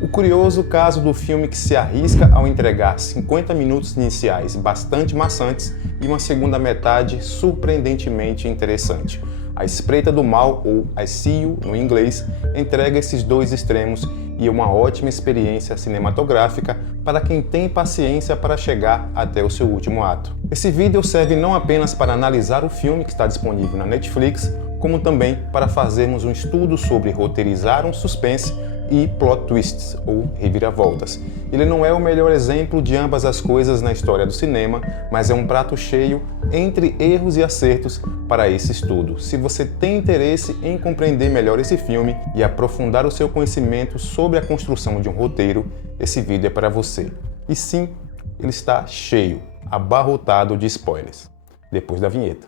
O curioso caso do filme que se arrisca ao entregar 50 minutos iniciais bastante maçantes e uma segunda metade surpreendentemente interessante. A Espreita do Mal, ou I See You no inglês, entrega esses dois extremos e é uma ótima experiência cinematográfica para quem tem paciência para chegar até o seu último ato. Esse vídeo serve não apenas para analisar o filme que está disponível na Netflix, como também para fazermos um estudo sobre roteirizar um suspense e plot twists, ou reviravoltas. Ele não é o melhor exemplo de ambas as coisas na história do cinema, mas é um prato cheio entre erros e acertos para esse estudo. Se você tem interesse em compreender melhor esse filme e aprofundar o seu conhecimento sobre a construção de um roteiro, esse vídeo é para você. E sim, ele está cheio, abarrotado de spoilers. Depois da vinheta.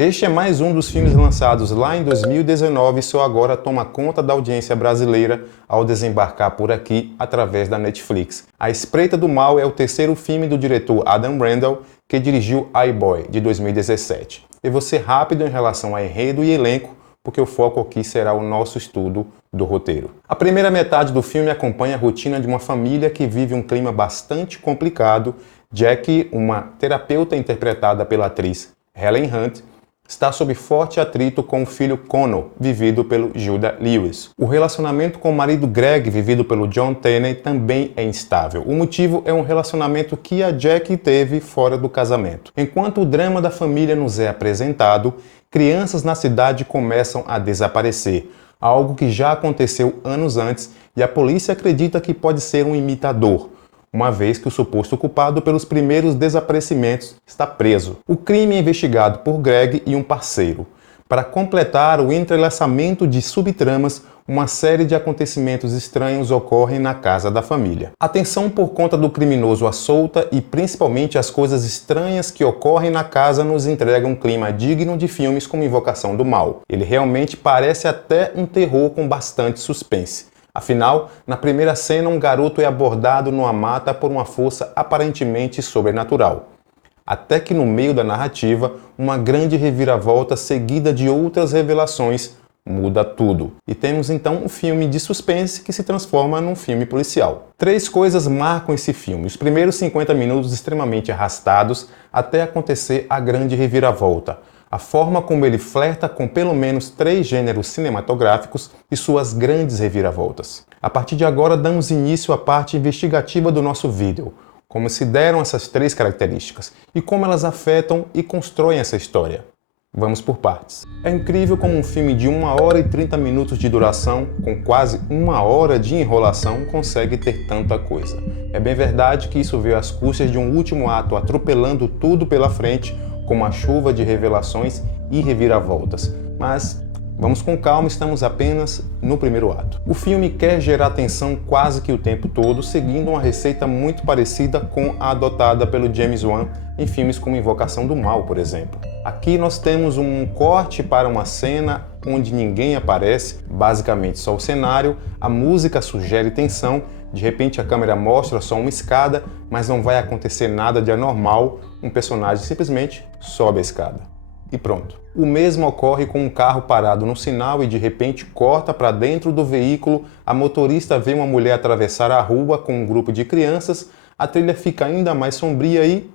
Este é mais um dos filmes lançados lá em 2019 e só agora toma conta da audiência brasileira ao desembarcar por aqui através da Netflix. A Espreita do Mal é o terceiro filme do diretor Adam Randall, que dirigiu I, Boy, de 2017. Eu vou ser rápido em relação a enredo e elenco, porque o foco aqui será o nosso estudo do roteiro. A primeira metade do filme acompanha a rotina de uma família que vive um clima bastante complicado. Jackie, uma terapeuta interpretada pela atriz Helen Hunt, está sob forte atrito com o filho Connor, vivido pelo Judah Lewis. O relacionamento com o marido Greg, vivido pelo John Tenney, também é instável. O motivo é um relacionamento que a Jackie teve fora do casamento. Enquanto o drama da família nos é apresentado, crianças na cidade começam a desaparecer, algo que já aconteceu anos antes e a polícia acredita que pode ser um imitador, uma vez que o suposto culpado pelos primeiros desaparecimentos está preso. O crime é investigado por Greg e um parceiro. Para completar o entrelaçamento de subtramas, uma série de acontecimentos estranhos ocorrem na casa da família. A tensão por conta do criminoso à solta e principalmente as coisas estranhas que ocorrem na casa nos entrega um clima digno de filmes como Invocação do Mal. Ele realmente parece até um terror com bastante suspense. Afinal, na primeira cena, um garoto é abordado numa mata por uma força aparentemente sobrenatural. Até que no meio da narrativa, uma grande reviravolta seguida de outras revelações muda tudo. E temos então um filme de suspense que se transforma num filme policial. Três coisas marcam esse filme. Os primeiros 50 minutos extremamente arrastados até acontecer a grande reviravolta. A forma como ele flerta com pelo menos 3 gêneros cinematográficos e suas grandes reviravoltas. A partir de agora, damos início à parte investigativa do nosso vídeo. Como se deram essas 3 características e como elas afetam e constroem essa história. Vamos por partes. É incrível como um filme de 1 hora e 30 minutos de duração, com quase 1 hora de enrolação, consegue ter tanta coisa. É bem verdade que isso veio às custas de um último ato atropelando tudo pela frente, com uma chuva de revelações e reviravoltas. Mas vamos com calma, estamos apenas no primeiro ato. O filme quer gerar tensão quase que o tempo todo, seguindo uma receita muito parecida com a adotada pelo James Wan em filmes como Invocação do Mal, por exemplo. Aqui nós temos um corte para uma cena onde ninguém aparece, basicamente só o cenário, a música sugere tensão, de repente a câmera mostra só uma escada, mas não vai acontecer nada de anormal, um personagem simplesmente sobe a escada. E pronto. O mesmo ocorre com um carro parado no sinal e de repente corta para dentro do veículo, a motorista vê uma mulher atravessar a rua com um grupo de crianças, a trilha fica ainda mais sombria e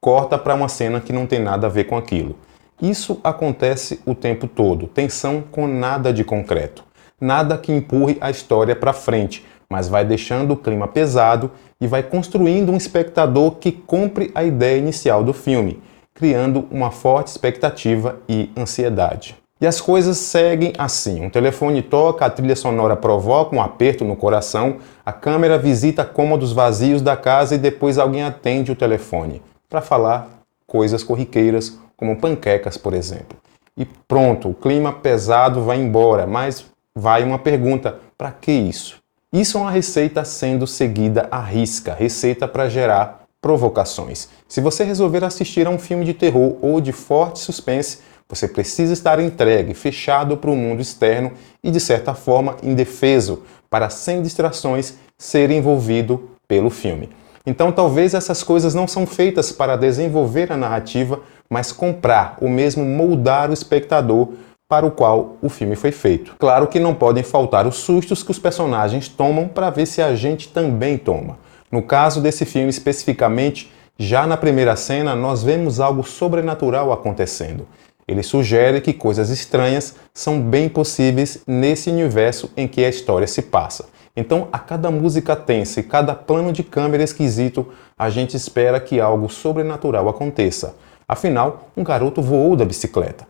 corta para uma cena que não tem nada a ver com aquilo. Isso acontece o tempo todo, tensão com nada de concreto, nada que empurre a história para frente, mas vai deixando o clima pesado e vai construindo um espectador que compre a ideia inicial do filme, criando uma forte expectativa e ansiedade. E as coisas seguem assim. Um telefone toca, a trilha sonora provoca um aperto no coração, a câmera visita cômodos vazios da casa e depois alguém atende o telefone para falar coisas corriqueiras, como panquecas, por exemplo. E pronto, o clima pesado vai embora, mas vai uma pergunta: para que isso? Isso é uma receita sendo seguida à risca, receita para gerar provocações. Se você resolver assistir a um filme de terror ou de forte suspense, você precisa estar entregue, fechado para o mundo externo e, de certa forma, indefeso, para, sem distrações, ser envolvido pelo filme. Então, talvez essas coisas não são feitas para desenvolver a narrativa, mas comprar, ou mesmo moldar o espectador para o qual o filme foi feito. Claro que não podem faltar os sustos que os personagens tomam para ver se a gente também toma. No caso desse filme especificamente, já na primeira cena nós vemos algo sobrenatural acontecendo. Ele sugere que coisas estranhas são bem possíveis nesse universo em que a história se passa. Então, a cada música tensa e cada plano de câmera esquisito, a gente espera que algo sobrenatural aconteça. Afinal, um garoto voou da bicicleta.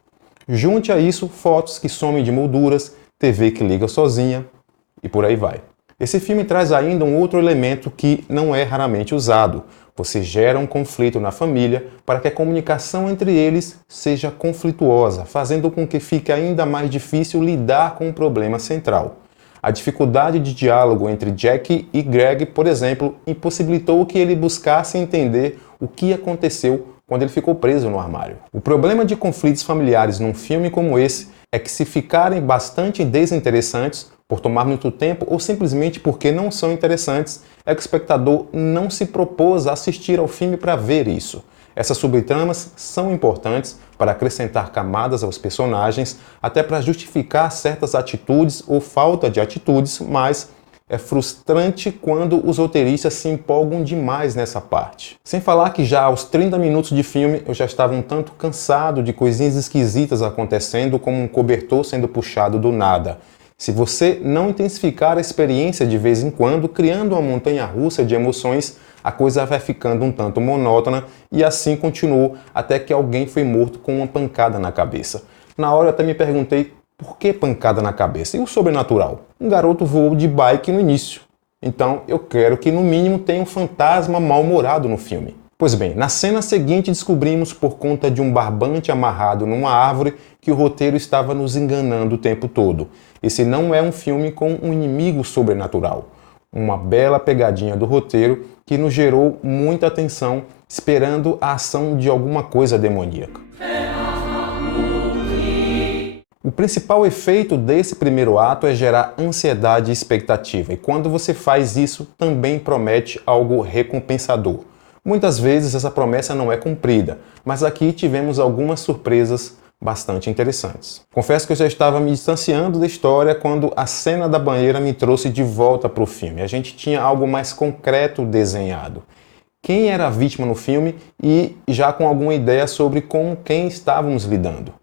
Junte a isso fotos que somem de molduras, TV que liga sozinha e por aí vai. Esse filme traz ainda um outro elemento que não é raramente usado. Você gera um conflito na família para que a comunicação entre eles seja conflituosa, fazendo com que fique ainda mais difícil lidar com o problema central. A dificuldade de diálogo entre Jack e Greg, por exemplo, impossibilitou que ele buscasse entender o que aconteceu quando ele ficou preso no armário. O problema de conflitos familiares num filme como esse é que, se ficarem bastante desinteressantes, por tomar muito tempo ou simplesmente porque não são interessantes, é que o espectador não se propôs a assistir ao filme para ver isso. Essas subtramas são importantes para acrescentar camadas aos personagens, até para justificar certas atitudes ou falta de atitudes, mas é frustrante quando os roteiristas se empolgam demais nessa parte. Sem falar que já aos 30 minutos de filme eu já estava um tanto cansado de coisinhas esquisitas acontecendo, como um cobertor sendo puxado do nada. Se você não intensificar a experiência de vez em quando, criando uma montanha-russa de emoções, a coisa vai ficando um tanto monótona, e assim continuou até que alguém foi morto com uma pancada na cabeça. Na hora eu até me perguntei, por que pancada na cabeça? E o sobrenatural? Um garoto voou de bike no início. Então eu quero que no mínimo tenha um fantasma mal-humorado no filme. Pois bem, na cena seguinte descobrimos, por conta de um barbante amarrado numa árvore, que o roteiro estava nos enganando o tempo todo. Esse não é um filme com um inimigo sobrenatural. Uma bela pegadinha do roteiro que nos gerou muita atenção, esperando a ação de alguma coisa demoníaca. O principal efeito desse primeiro ato é gerar ansiedade e expectativa, e quando você faz isso, também promete algo recompensador. Muitas vezes essa promessa não é cumprida, mas aqui tivemos algumas surpresas bastante interessantes. Confesso que eu já estava me distanciando da história quando a cena da banheira me trouxe de volta para o filme. A gente tinha algo mais concreto desenhado. Quem era a vítima no filme e já com alguma ideia sobre com quem estávamos lidando.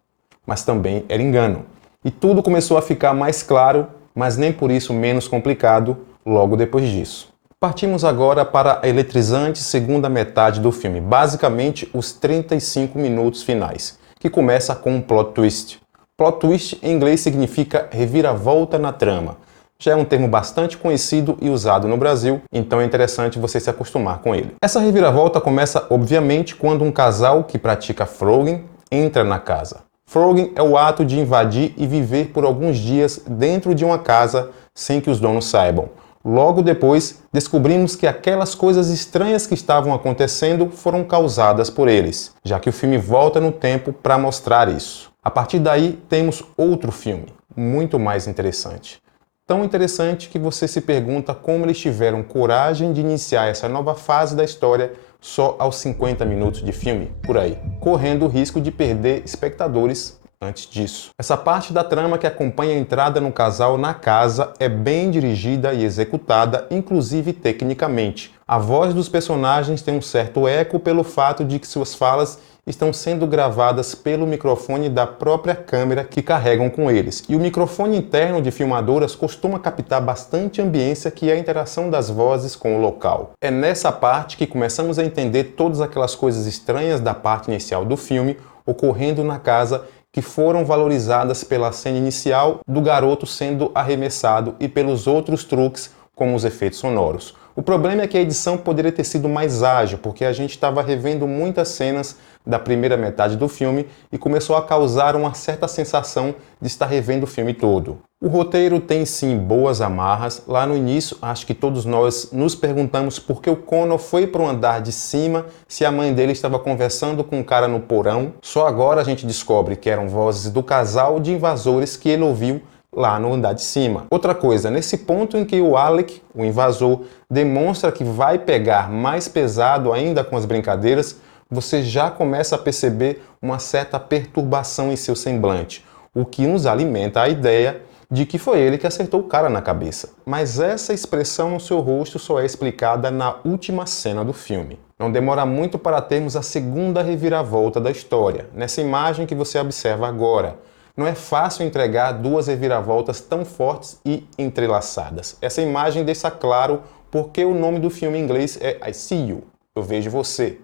Mas também era engano. E tudo começou a ficar mais claro, mas nem por isso menos complicado, logo depois disso. Partimos agora para a eletrizante segunda metade do filme, basicamente os 35 minutos finais, que começa com um plot twist. Plot twist em inglês significa reviravolta na trama. Já é um termo bastante conhecido e usado no Brasil, então é interessante você se acostumar com ele. Essa reviravolta começa, obviamente, quando um casal que pratica frogging entra na casa. Frogging é o ato de invadir e viver por alguns dias dentro de uma casa sem que os donos saibam. Logo depois, descobrimos que aquelas coisas estranhas que estavam acontecendo foram causadas por eles, já que o filme volta no tempo para mostrar isso. A partir daí, temos outro filme, muito mais interessante. Tão interessante que você se pergunta como eles tiveram coragem de iniciar essa nova fase da história só aos 50 minutos de filme, por aí, correndo o risco de perder espectadores antes disso. Essa parte da trama que acompanha a entrada no casal na casa é bem dirigida e executada, inclusive tecnicamente. A voz dos personagens tem um certo eco pelo fato de que suas falas estão sendo gravadas pelo microfone da própria câmera que carregam com eles. E o microfone interno de filmadoras costuma captar bastante ambiência, que é a interação das vozes com o local. É nessa parte que começamos a entender todas aquelas coisas estranhas da parte inicial do filme ocorrendo na casa, que foram valorizadas pela cena inicial do garoto sendo arremessado e pelos outros truques, como os efeitos sonoros. O problema é que a edição poderia ter sido mais ágil, porque a gente estava revendo muitas cenas da primeira metade do filme e começou a causar uma certa sensação de estar revendo o filme todo. O roteiro tem sim boas amarras. Lá no início, acho que todos nós nos perguntamos por que o Connor foi para o andar de cima se a mãe dele estava conversando com um cara no porão. Só agora a gente descobre que eram vozes do casal de invasores que ele ouviu lá no andar de cima. Outra coisa, nesse ponto em que o Alec, o invasor, demonstra que vai pegar mais pesado ainda com as brincadeiras, você já começa a perceber uma certa perturbação em seu semblante. o que nos alimenta a ideia de que foi ele que acertou o cara na cabeça. Mas essa expressão no seu rosto só é explicada na última cena do filme. Não demora muito para termos a segunda reviravolta da história, nessa imagem que você observa agora. Não é fácil entregar duas reviravoltas tão fortes e entrelaçadas. Essa imagem deixa claro porque o nome do filme em inglês é I See You, Eu Vejo Você,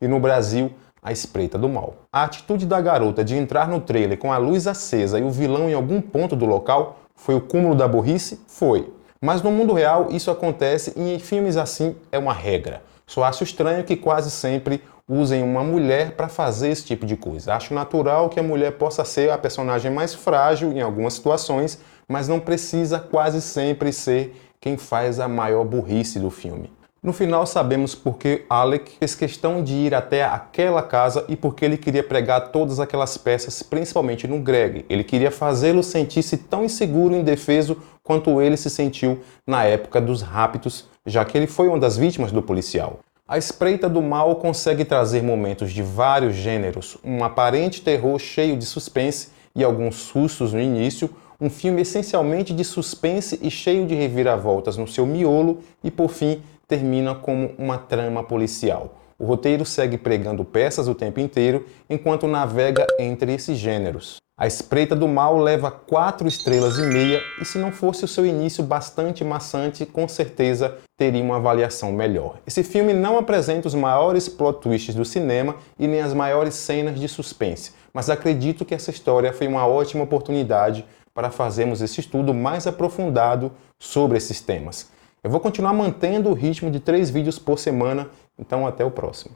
e no Brasil, A Espreita do Mal. A atitude da garota de entrar no trailer com a luz acesa e o vilão em algum ponto do local foi o cúmulo da burrice? Foi. Mas no mundo real isso acontece e em filmes assim é uma regra. Só acho estranho que quase sempre usem uma mulher para fazer esse tipo de coisa. Acho natural que a mulher possa ser a personagem mais frágil em algumas situações, mas não precisa quase sempre ser quem faz a maior burrice do filme. No final sabemos por que Alec fez questão de ir até aquela casa e porque ele queria pregar todas aquelas peças, principalmente no Greg. Ele queria fazê-lo sentir-se tão inseguro e indefeso quanto ele se sentiu na época dos raptos, já que ele foi uma das vítimas do policial. A Espreita do Mal consegue trazer momentos de vários gêneros, um aparente terror cheio de suspense e alguns sustos no início, um filme essencialmente de suspense e cheio de reviravoltas no seu miolo e, por fim, termina como uma trama policial. O roteiro segue pregando peças o tempo inteiro, enquanto navega entre esses gêneros. A Espreita do Mal leva 4,5 estrelas e se não fosse o seu início bastante maçante, com certeza teria uma avaliação melhor. Esse filme não apresenta os maiores plot twists do cinema e nem as maiores cenas de suspense, mas acredito que essa história foi uma ótima oportunidade para fazermos esse estudo mais aprofundado sobre esses temas. Eu vou continuar mantendo o ritmo de 3 vídeos por semana, então até o próximo.